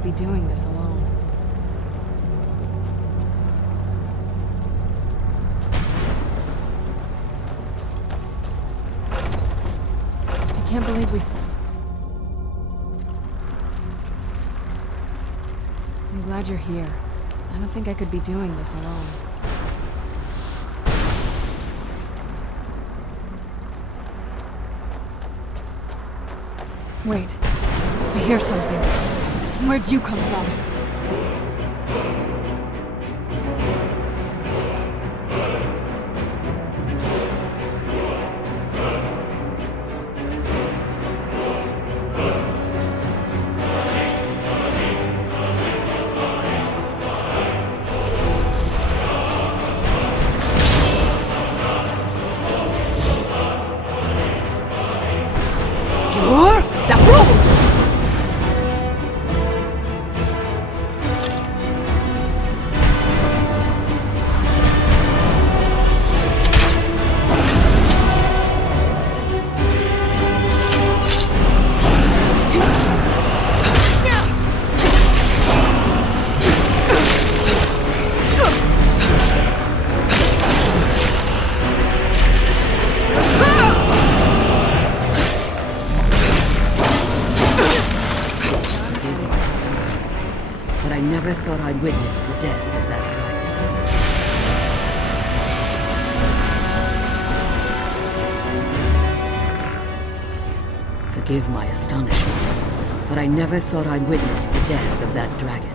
could be doing this alone. I can't believe we... I'm glad you're here. I don't think I could be doing this alone. Wait. I hear something. Where'd you come from? But I never thought I'd witness the death of that dragon. Forgive my astonishment, but I never thought I'd witness the death of that dragon.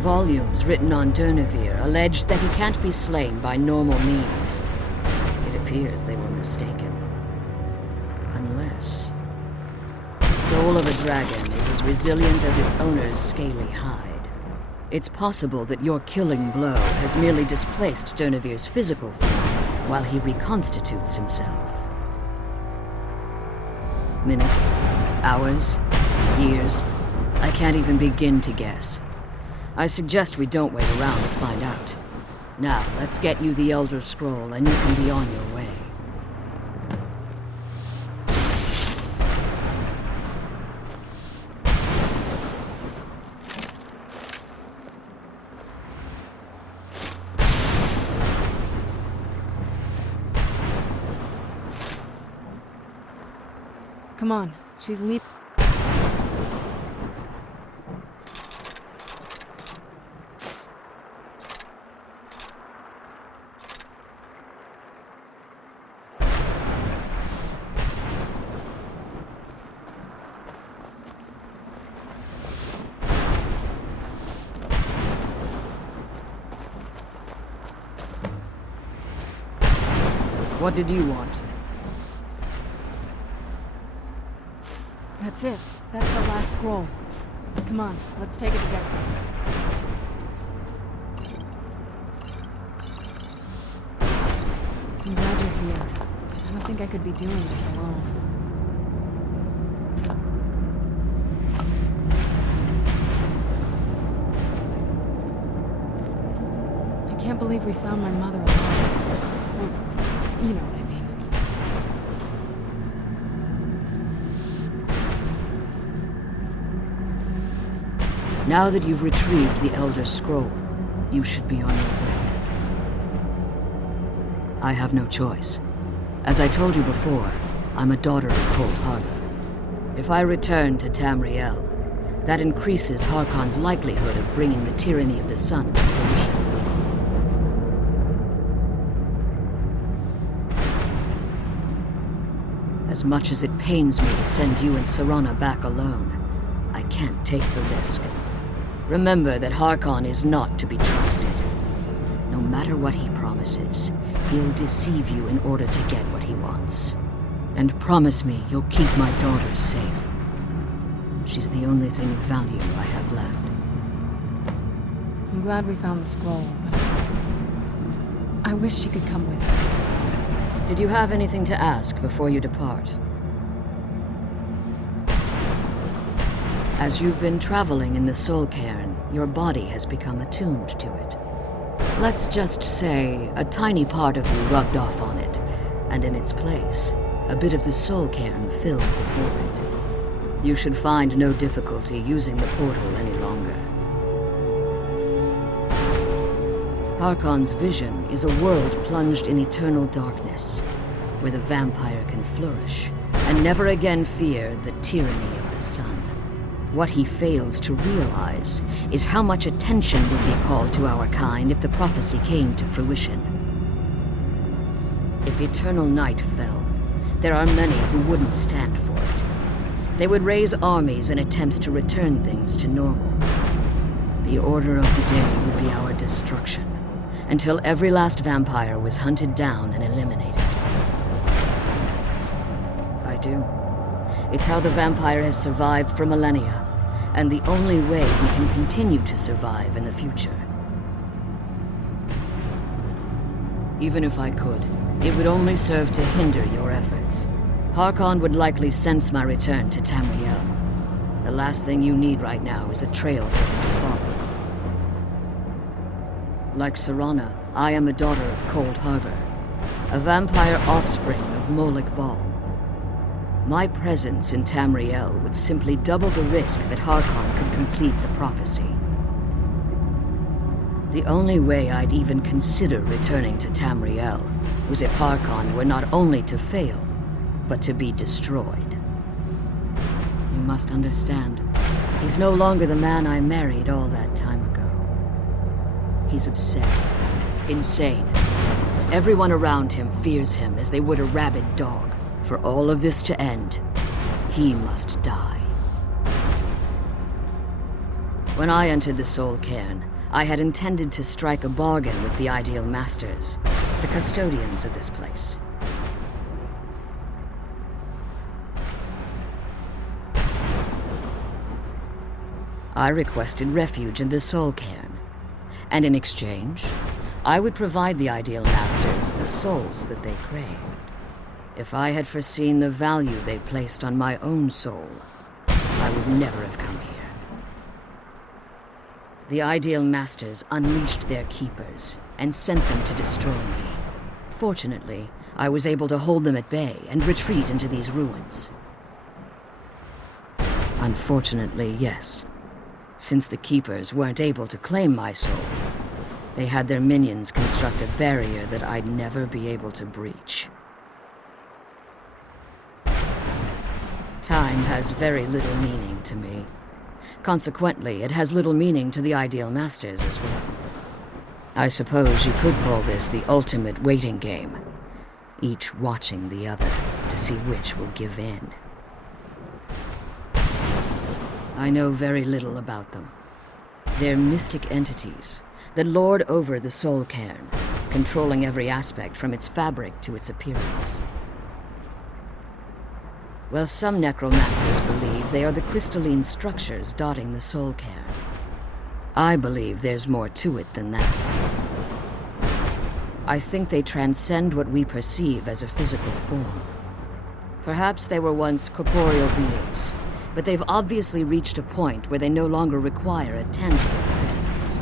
Volumes written on Durnevere allege that he can't be slain by normal means. It appears they were mistaken. Unless... the soul of a dragon is as resilient as its owner's scaly hide. It's possible that your killing blow has merely displaced Durnevere's physical form while he reconstitutes himself. Minutes, hours, years, I can't even begin to guess. I suggest we don't wait around to find out. Now, let's get you the Elder Scroll and you can be on your way. Come on, she's leaving. What did you want? That's it. That's the last scroll. Come on, let's take it to Dexter. I'm glad you're here. I don't think I could be doing this alone. I can't believe we found my mother alive. Well, you know what I mean. Now that you've retrieved the Elder Scroll, you should be on your way. I have no choice. As I told you before, I'm a daughter of Cold Harbor. If I return to Tamriel, that increases Harkon's likelihood of bringing the tyranny of the sun to fruition. As much as it pains me to send you and Serana back alone, I can't take the risk. Remember that Harkon is not to be trusted. No matter what he promises, he'll deceive you in order to get what he wants. And promise me you'll keep my daughter safe. She's the only thing of value I have left. I'm glad we found the scroll, but I wish she could come with us. Did you have anything to ask before you depart? As you've been traveling in the Soul Cairn, your body has become attuned to it. Let's just say a tiny part of you rubbed off on it, and in its place, a bit of the Soul Cairn filled the void. You should find no difficulty using the portal any longer. Harkon's vision is a world plunged in eternal darkness, where the vampire can flourish and never again fear the tyranny of the sun. What he fails to realize is how much attention would be called to our kind if the prophecy came to fruition. If eternal night fell, there are many who wouldn't stand for it. They would raise armies in attempts to return things to normal. The order of the day would be our destruction, until every last vampire was hunted down and eliminated. I do. It's how the vampire has survived for millennia, and the only way we can continue to survive in the future. Even if I could, it would only serve to hinder your efforts. Harkon would likely sense my return to Tamriel. The last thing you need right now is a trail for him to follow. Like Serana, I am a daughter of Cold Harbor, a vampire offspring of Molik Bal. My presence in Tamriel would simply double the risk that Harkon could complete the prophecy. The only way I'd even consider returning to Tamriel was if Harkon were not only to fail, but to be destroyed. You must understand, he's no longer the man I married all that time ago. He's obsessed, insane. Everyone around him fears him as they would a rabid dog. For all of this to end, he must die. When I entered the Soul Cairn, I had intended to strike a bargain with the Ideal Masters, the custodians of this place. I requested refuge in the Soul Cairn, and in exchange, I would provide the Ideal Masters the souls that they craved. If I had foreseen the value they placed on my own soul, I would never have come here. The Ideal Masters unleashed their keepers and sent them to destroy me. Fortunately, I was able to hold them at bay and retreat into these ruins. Unfortunately, yes. Since the keepers weren't able to claim my soul, they had their minions construct a barrier that I'd never be able to breach. Time has very little meaning to me. Consequently, it has little meaning to the Ideal Masters as well. I suppose you could call this the ultimate waiting game, each watching the other to see which will give in. I know very little about them. They're mystic entities that lord over the Soul Cairn, controlling every aspect from its fabric to its appearance. Well, some necromancers believe they are the crystalline structures dotting the Soul Cairn. I believe there's more to it than that. I think they transcend what we perceive as a physical form. Perhaps they were once corporeal beings, but they've obviously reached a point where they no longer require a tangible presence.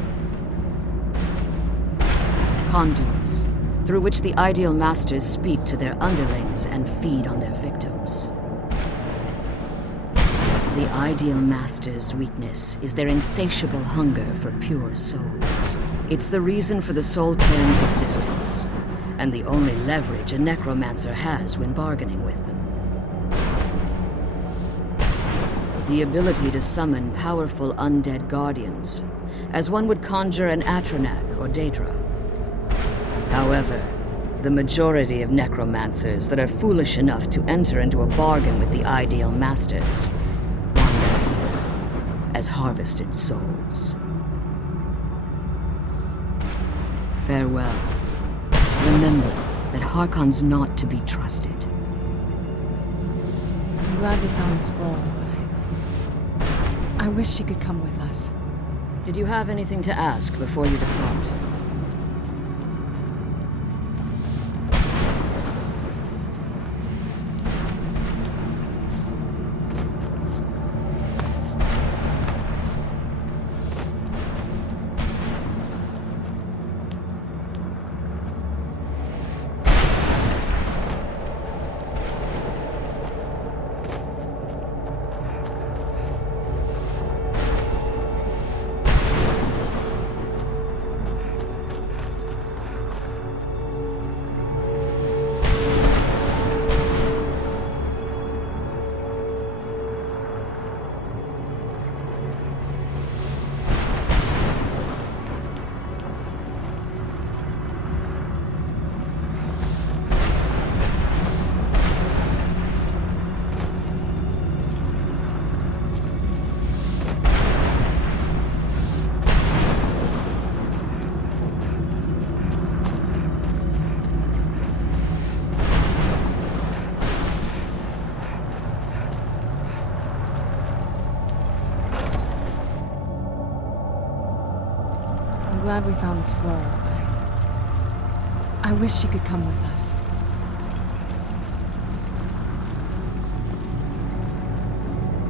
Conduits, through which the Ideal Masters speak to their underlings and feed on their victims. The Ideal Masters' weakness is their insatiable hunger for pure souls. It's the reason for the Soul Cairn's existence, and the only leverage a necromancer has when bargaining with them. The ability to summon powerful undead guardians, as one would conjure an Atronak or Daedra. However, the majority of necromancers that are foolish enough to enter into a bargain with the Ideal Masters as harvested souls. Farewell. Remember that Harkon's not to be trusted. I'm glad we found the scroll, but I wish she could come with us. Did you have anything to ask before you depart? glad we found the scroll, but I wish she could come with us.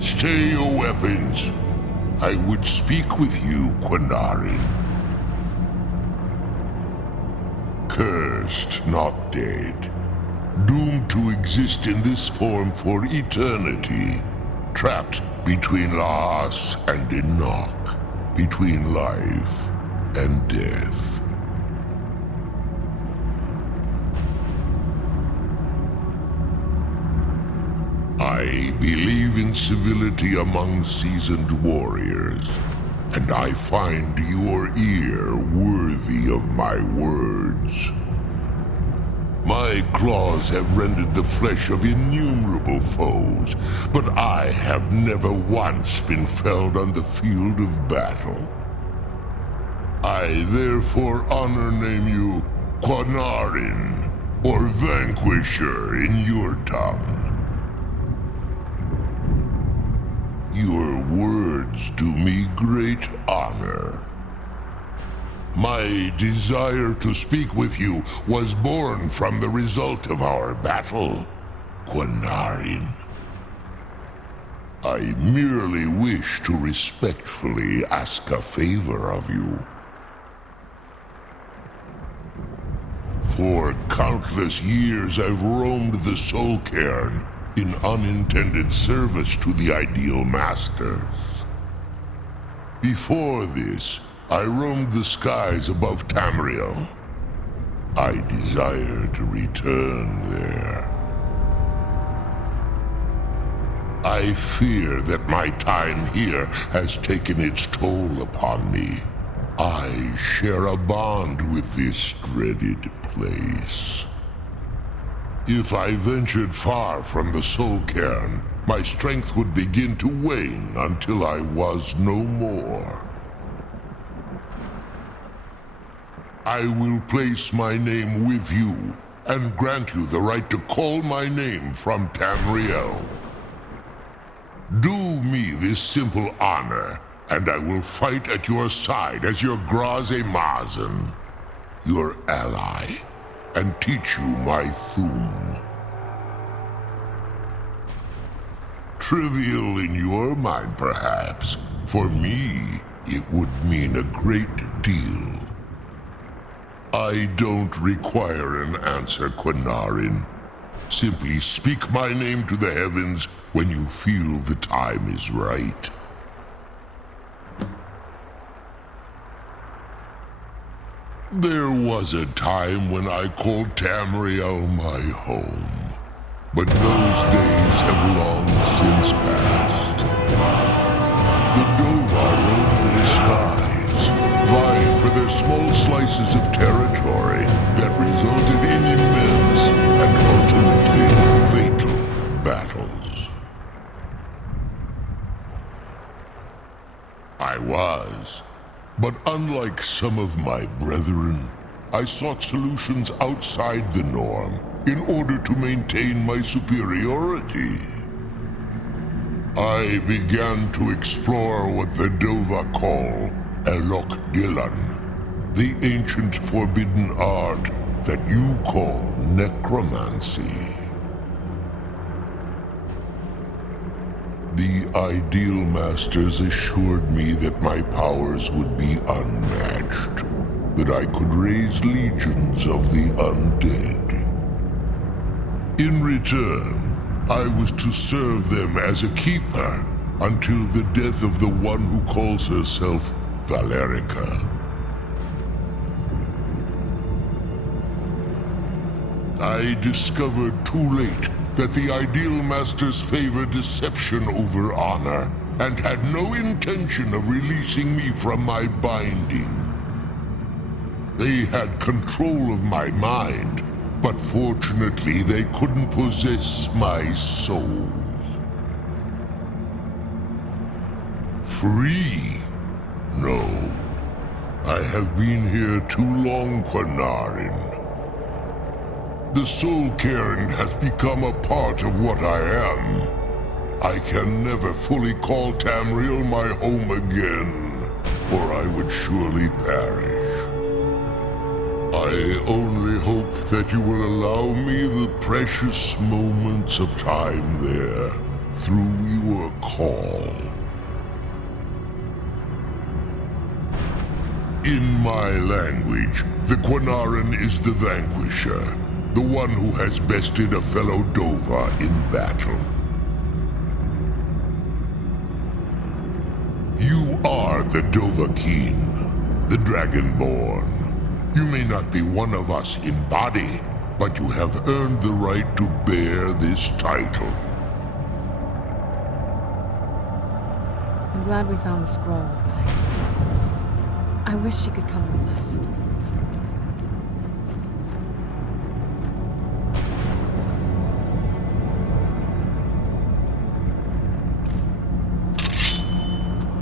Stay your weapons. I would speak with you, Quinarin. Cursed, not dead. Doomed to exist in this form for eternity. Trapped between Laas and Enoch. Between life and death. I believe in civility among seasoned warriors, and I find your ear worthy of my words. My claws have rendered the flesh of innumerable foes, but I have never once been felled on the field of battle. I therefore honor name you Quinarin, or Vanquisher in your tongue. Your words do me great honor. My desire to speak with you was born from the result of our battle, Quinarin. I merely wish to respectfully ask a favor of you. For countless years I've roamed the Soul Cairn in unintended service to the Ideal Masters. Before this, I roamed the skies above Tamriel. I desire to return there. I fear that my time here has taken its toll upon me. I share a bond with this dreaded place. If I ventured far from the Soul Cairn, my strength would begin to wane until I was no more. I will place my name with you and grant you the right to call my name from Tamriel. Do me this simple honor, and I will fight at your side as your Graze-Mazen, your ally, and teach you my Thum. Trivial in your mind, perhaps. For me, it would mean a great deal. I don't require an answer, Quinarin. Simply speak my name to the heavens when you feel the time is right. There was a time when I called Tamriel my home, but those days have long since passed. The Dova roamed the skies, vying for their small slices of territory that resulted in immense and ultimately fatal battles. I was. But unlike some of my brethren, I sought solutions outside the norm in order to maintain my superiority. I began to explore what the Dova call Elok Gilan, the ancient forbidden art that you call necromancy. The Ideal Masters assured me that my powers would be unmatched, that I could raise legions of the undead. In return, I was to serve them as a keeper until the death of the one who calls herself Valerica. I discovered too late that the Ideal Masters favor deception over honor, and had no intention of releasing me from my binding. They had control of my mind, but fortunately they couldn't possess my soul. Free? No. I have been here too long, Quinarin. The Soul Cairn has become a part of what I am. I can never fully call Tamriel my home again. or I would surely perish. I only hope that you will allow me the precious moments of time there through your call. In my language, the Quanaran is the vanquisher, the one who has bested a fellow Dova in battle. You are the Dovahkiin, the Dragonborn. You may not be one of us in body, but you have earned the right to bear this title. I'm glad we found the scroll, but I wish she could come with us.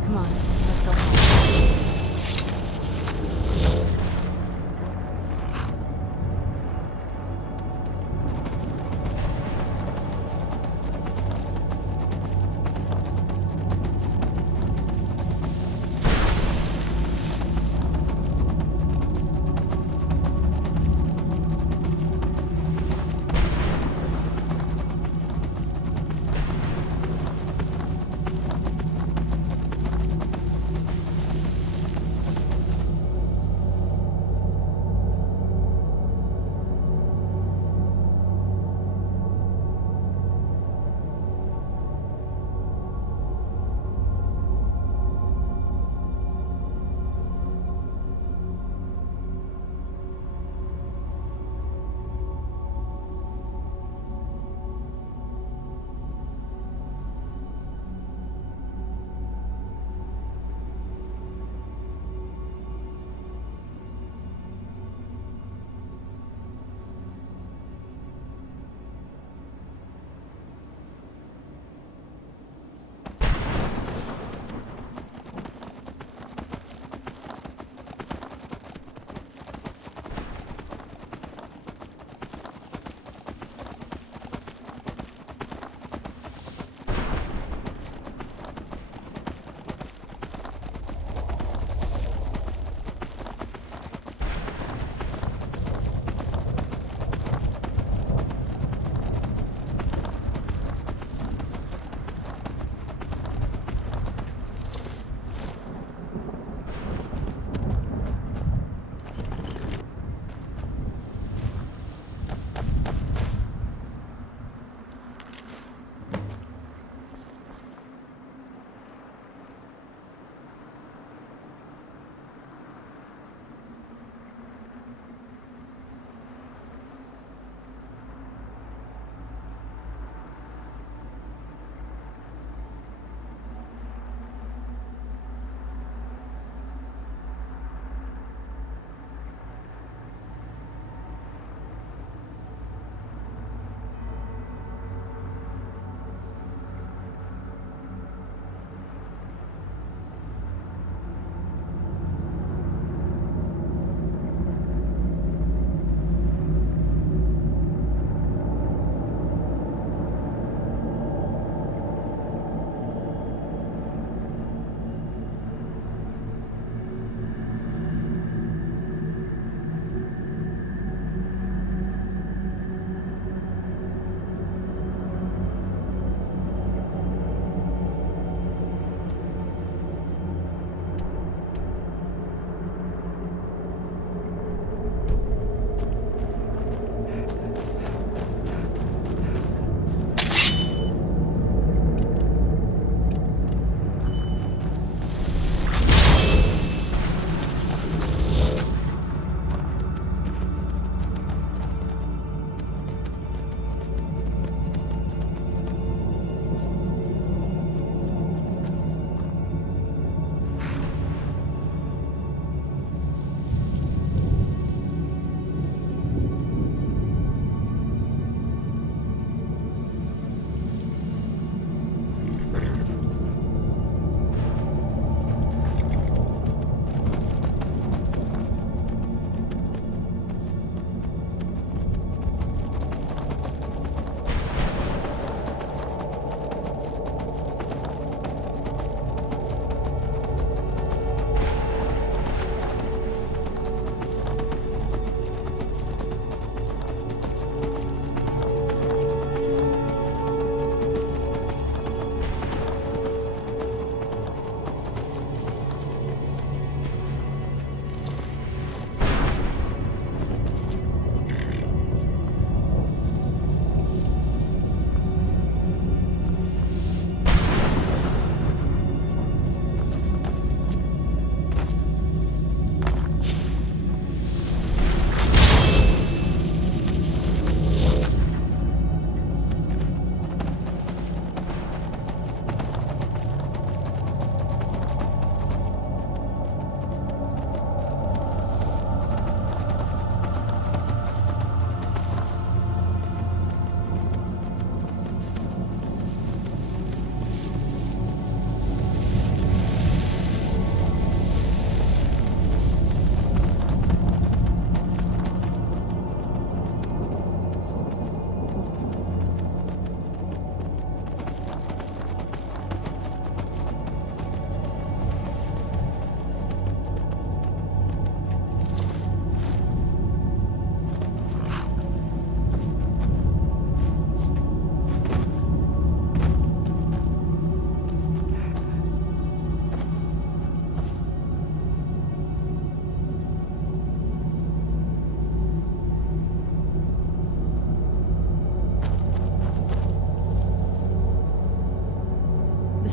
Come on, let's go home.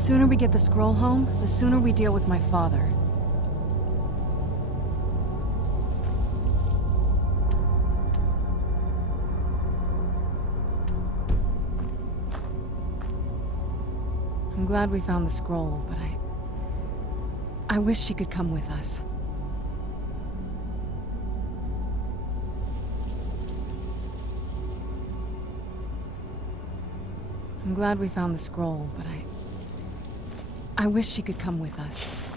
sooner we get the scroll home, the sooner we deal with my father. I'm glad we found the scroll, but I wish she could come with us. I'm glad we found the scroll, but I wish she could come with us.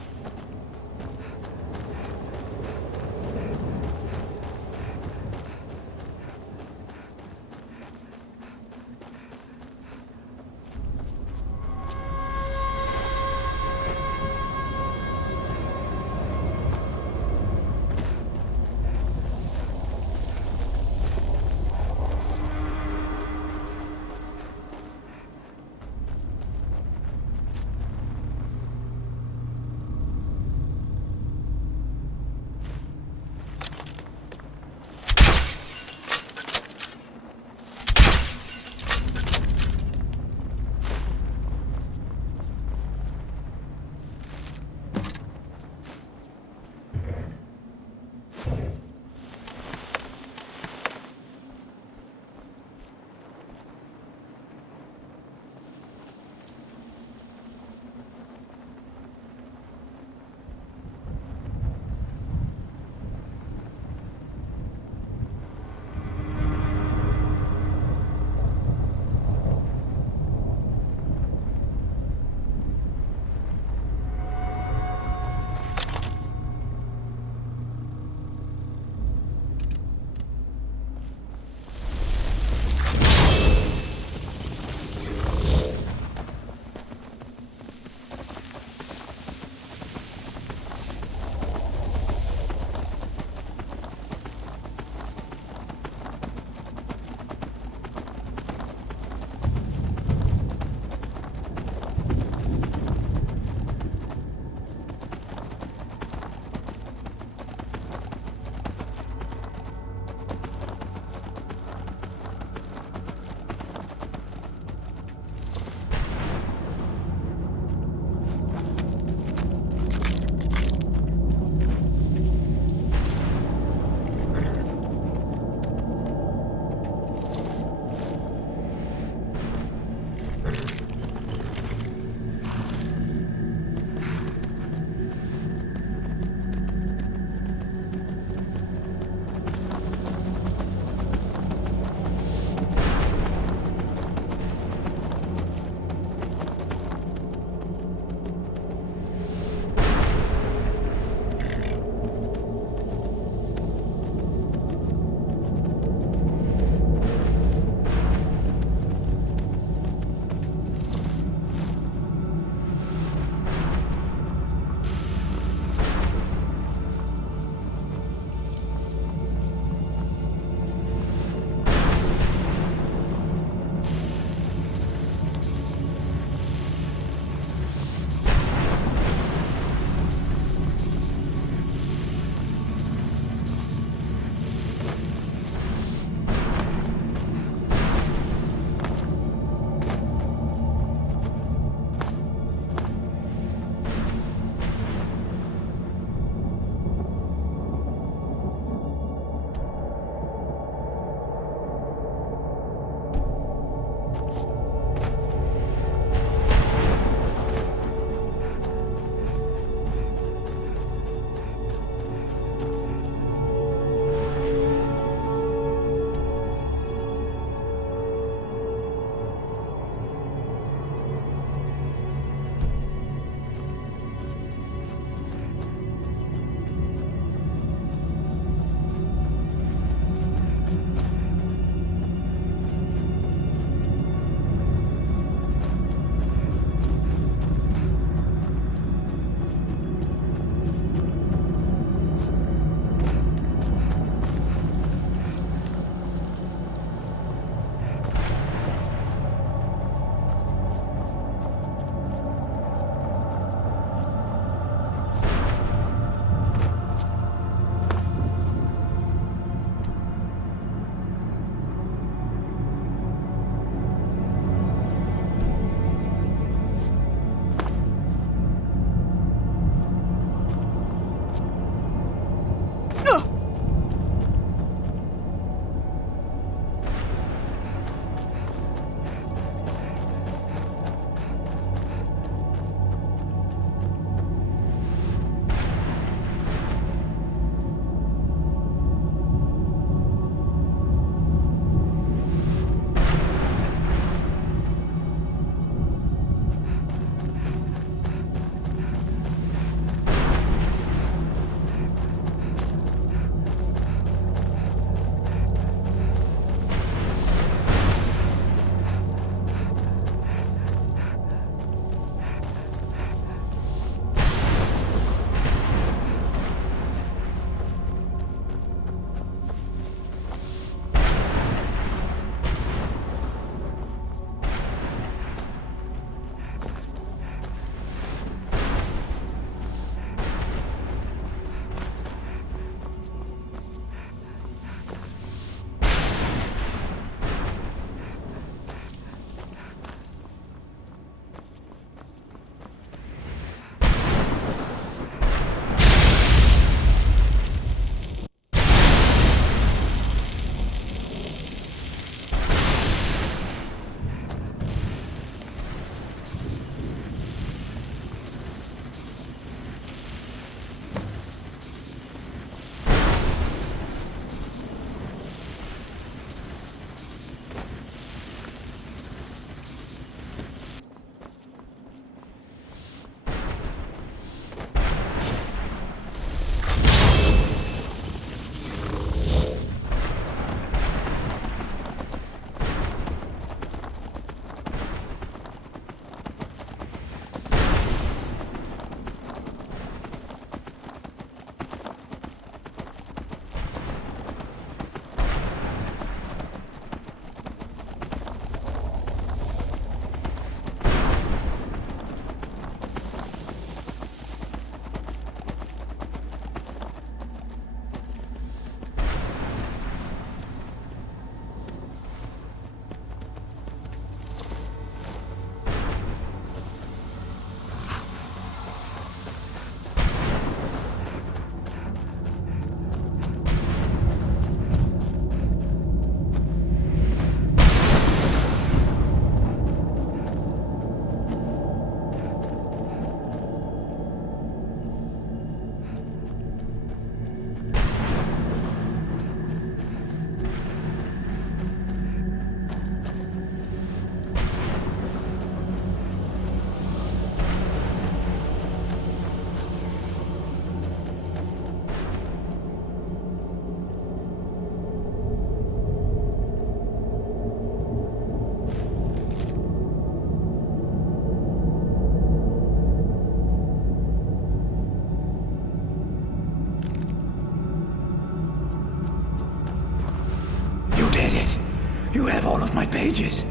You have all of my pages.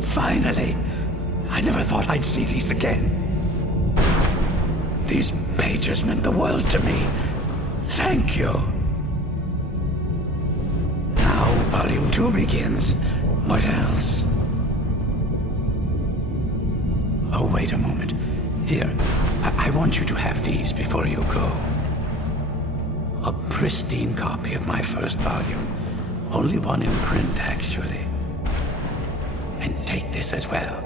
Finally! I never thought I'd see these again. These pages meant the world to me. Thank you. Now, Volume 2 begins. What else? Oh, wait a moment. Here, I want you to have these before you go. A pristine copy of my first volume. Only one in print, actually. And take this as well.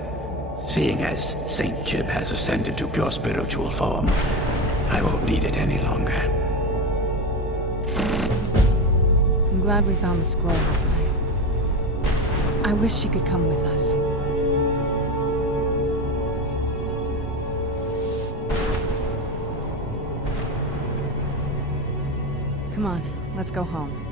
Seeing as Saint Chib has ascended to pure spiritual form, I won't need it any longer. I'm glad we found the scroll. I wish she could come with us. Come on, let's go home.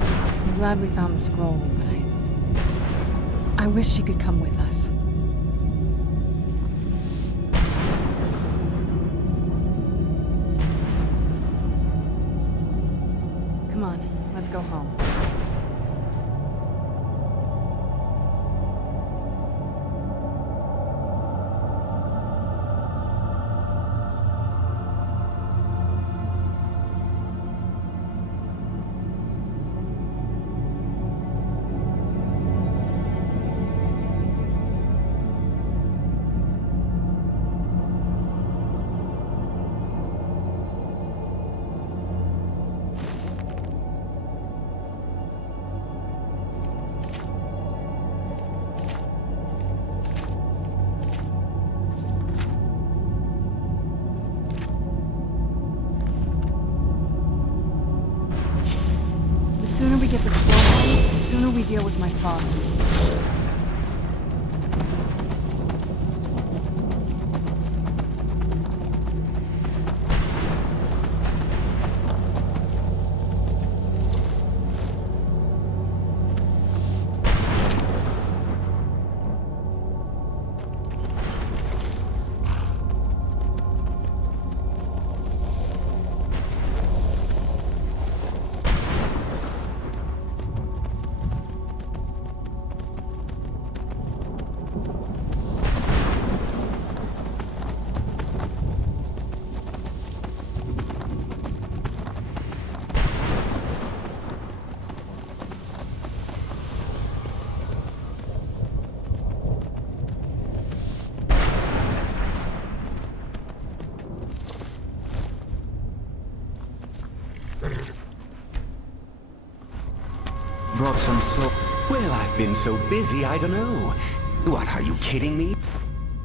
I'm glad we found the scroll, but I wish she could come with us. Come on, let's go home. The sooner we get the scroll, the sooner we deal with my father. Brought some Well, I've been so busy, I don't know. What, are you kidding me?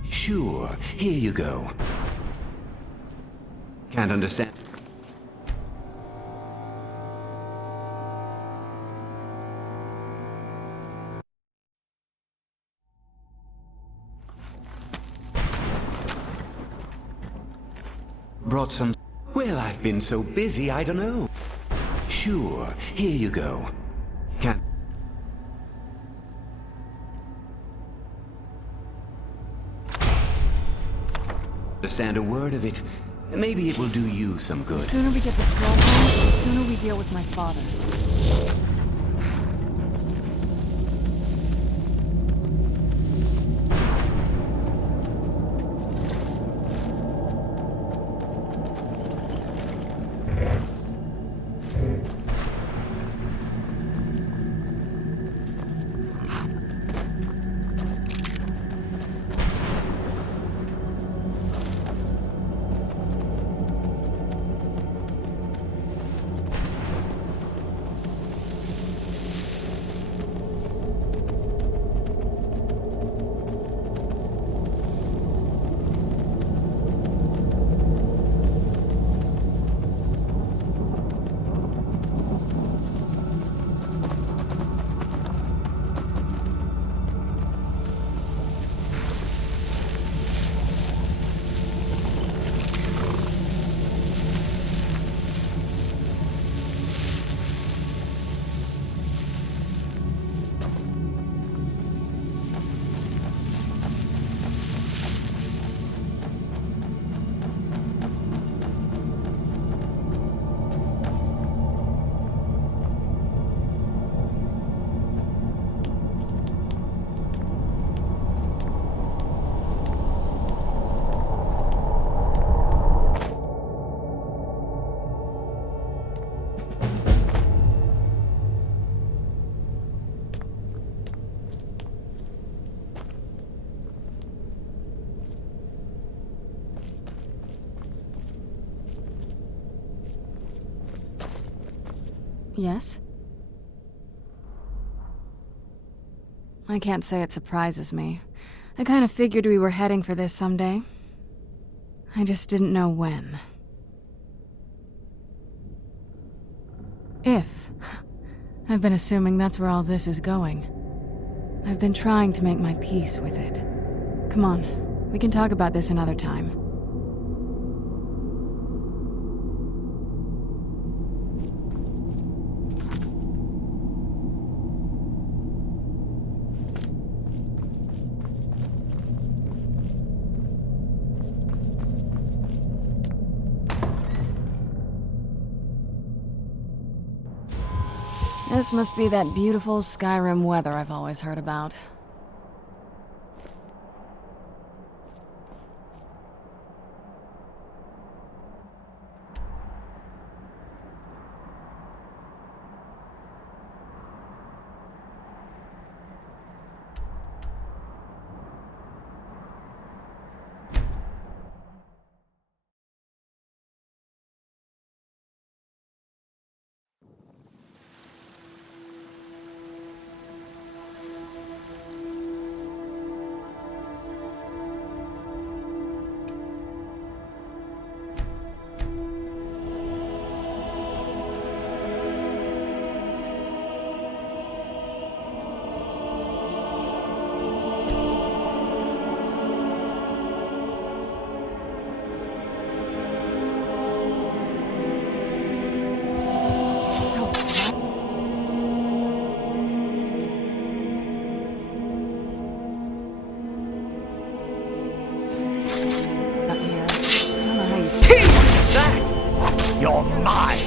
Sure, here you go. Can't understand. Brought some... Well, I've been so busy, I don't know. Sure, here you go. Can't... understand a word of it. Maybe it will do you some good. The sooner we get the scroll home, the sooner we deal with my father. Yes? I can't say it surprises me. I kind of figured we were heading for this someday. I just didn't know when. If. I've been assuming that's where all this is going. I've been trying to make my peace with it. Come on, we can talk about this another time. This must be that beautiful Skyrim weather I've always heard about. You're mine!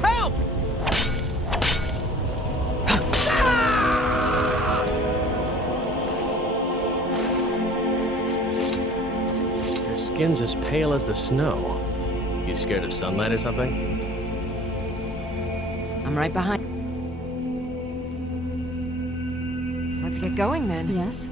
Help! Your skin's as pale as the snow. You scared of sunlight or something? I'm right behind. Let's get going then. Yes?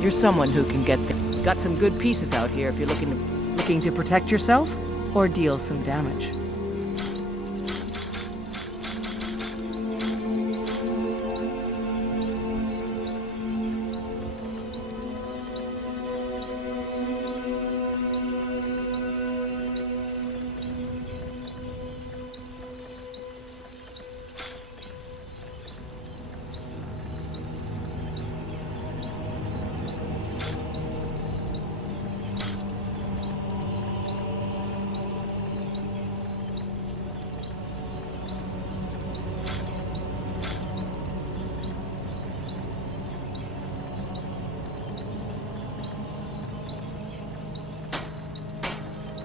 You're someone who can get got some good pieces out here if you're looking to protect yourself or deal some damage.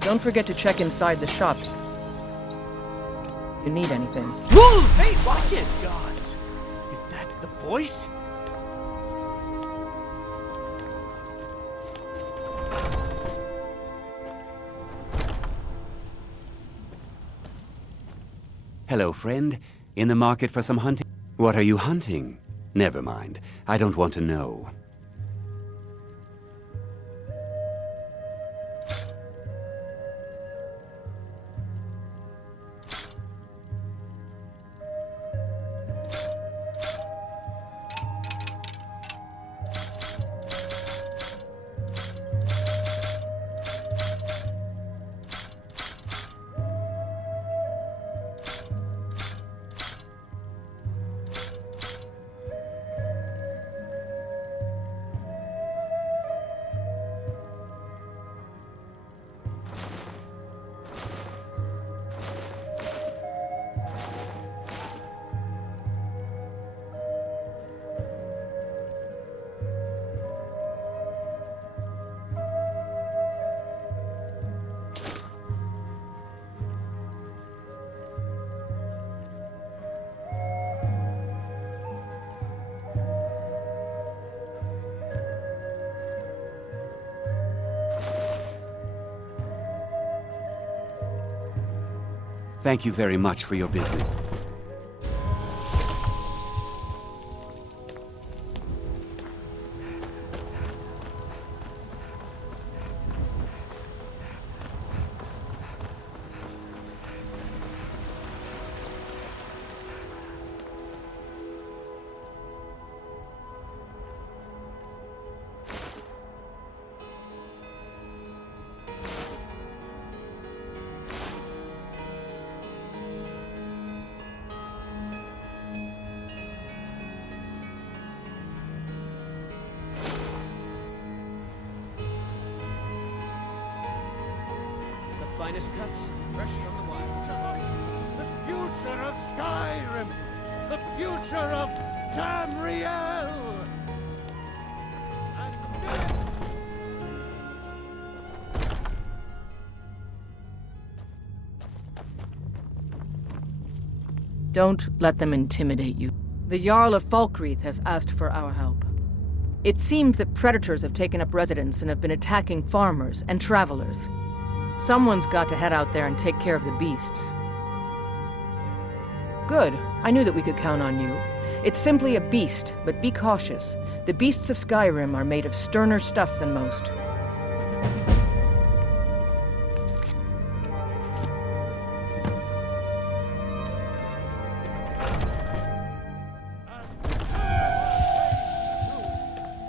Don't forget to check inside the shop if you need anything. Whoa! Hey, watch it! Gods! Is that the voice? Hello, friend. In the market for some hunting? What are you hunting? Never mind. I don't want to know. Thank you very much for your business. Finest cuts, fresh from the wild. The future of Skyrim! The future of Tamriel! Don't let them intimidate you. The Jarl of Falkreath has asked for our help. It seems that predators have taken up residence and have been attacking farmers and travelers. Someone's got to head out there and take care of the beasts. Good. I knew that we could count on you. It's simply a beast, but be cautious. The beasts of Skyrim are made of sterner stuff than most.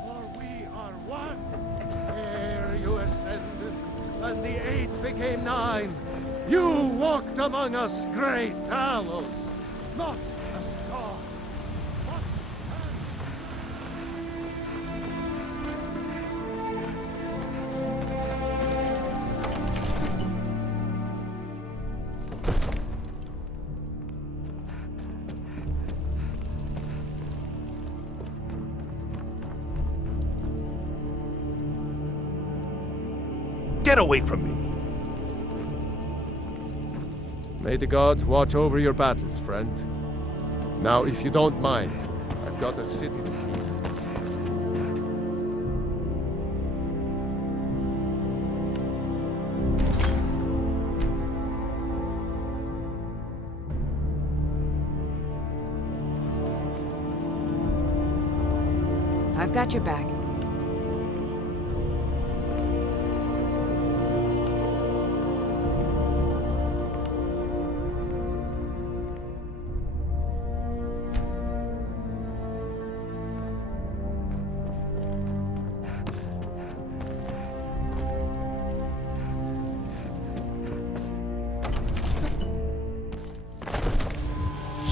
For we are one. Ere you ascended, and the 8 became 9. You walked among us, great Talos, not as God, but Get away from me! May the gods watch over your battles, friend. Now, if you don't mind, I've got a city to keep. I've got your back.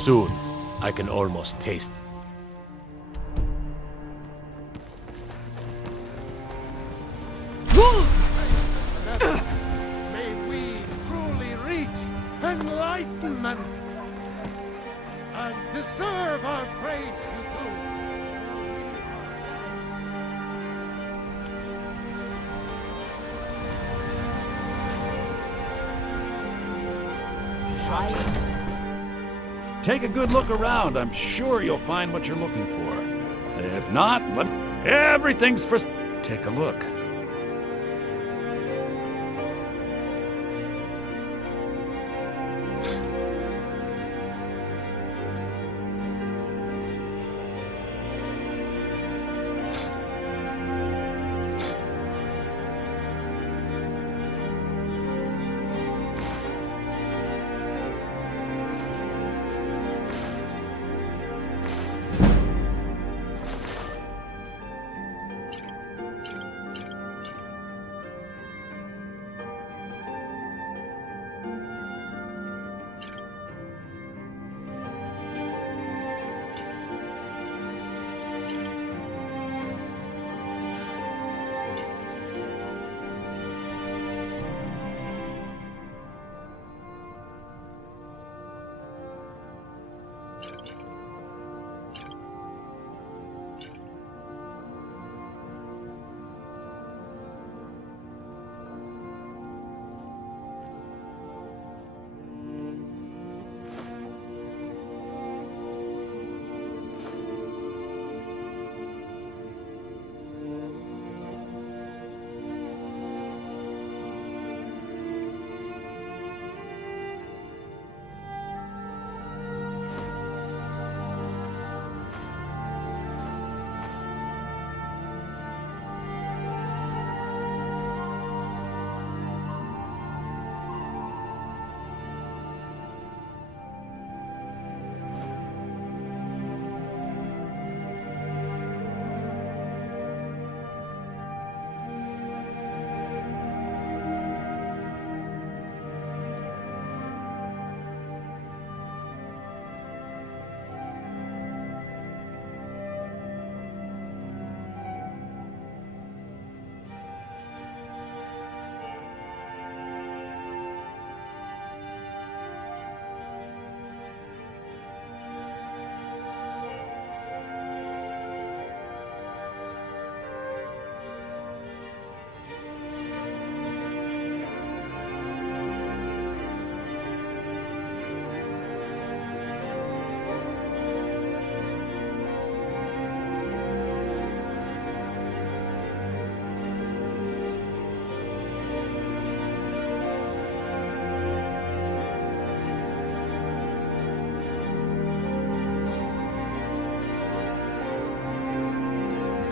Soon, I can almost taste. May we truly reach enlightenment and deserve our praise you do. Take a good look around. I'm sure you'll find what you're looking for. If not, but everything's for... Take a look.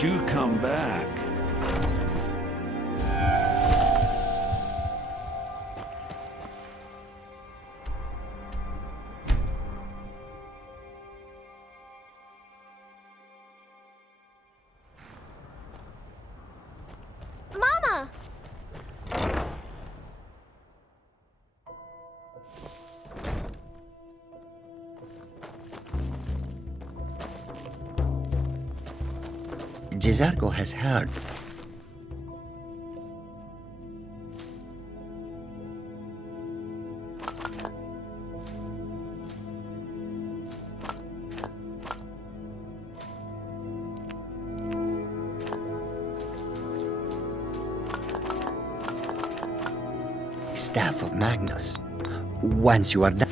do come back. Mama! Jizargo has heard. Staff of Magnus. Once you are done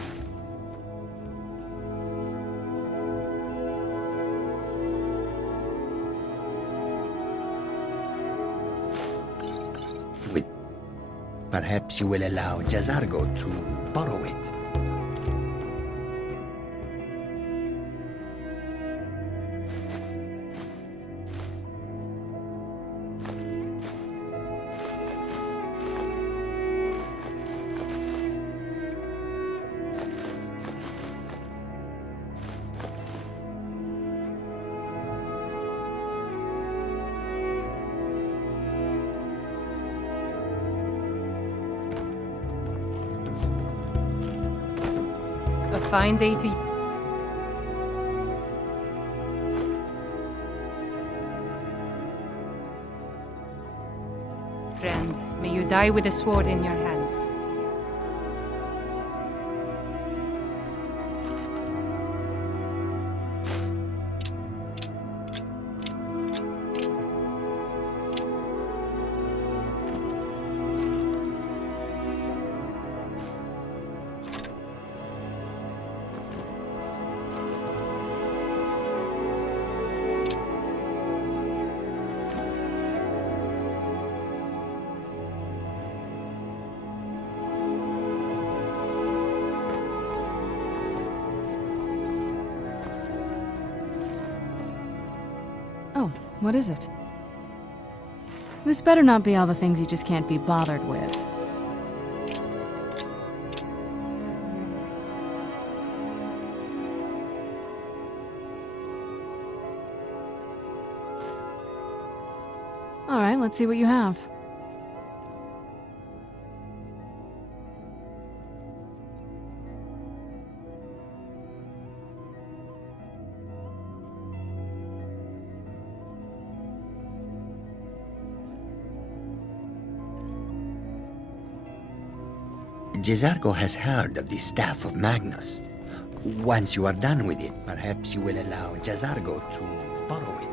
with, perhaps you will allow Jazargo to borrow it. A fine day to you. Friend, may you die with a sword in your hands. Oh, what is it? This better not be all the things you just can't be bothered with. All right, let's see what you have. Jizargo has heard of the Staff of Magnus. Once you are done with it, perhaps you will allow Jazargo to borrow it.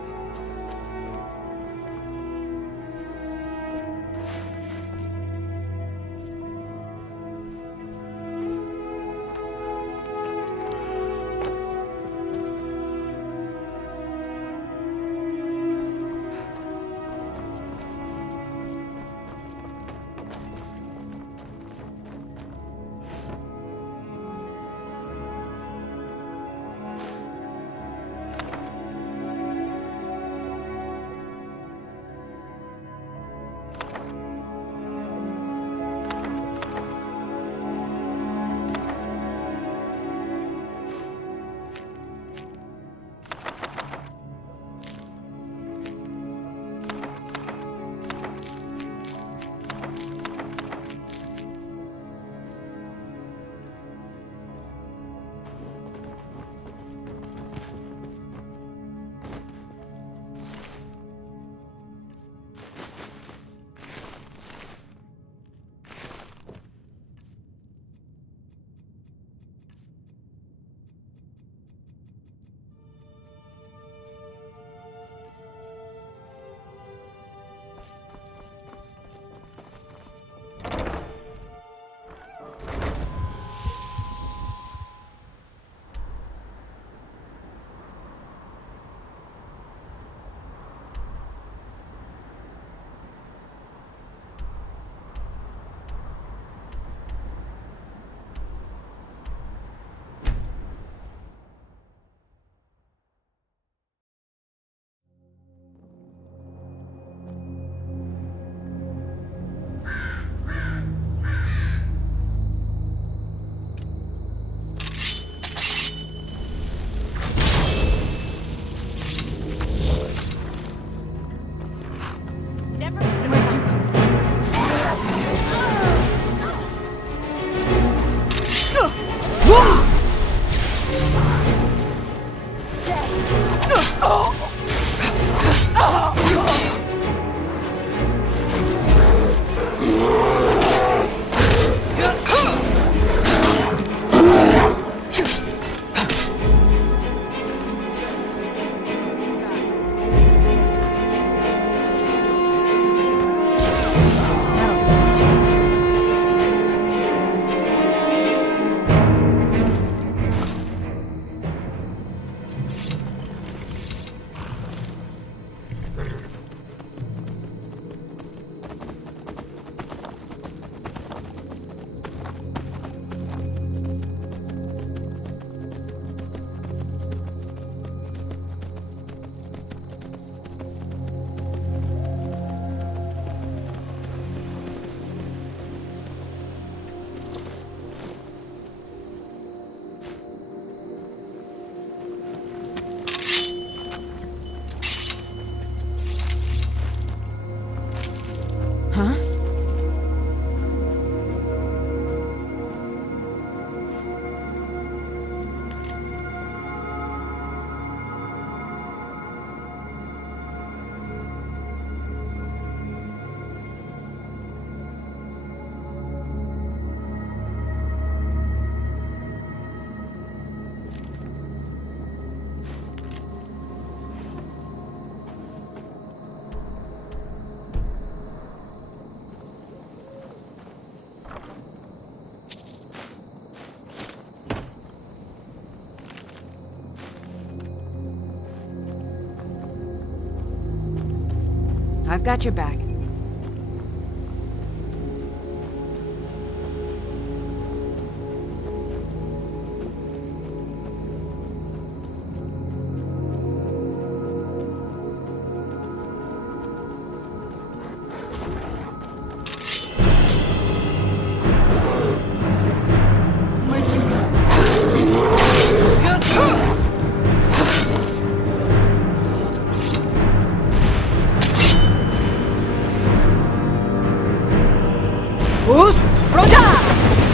I've got your back. Who's Roda?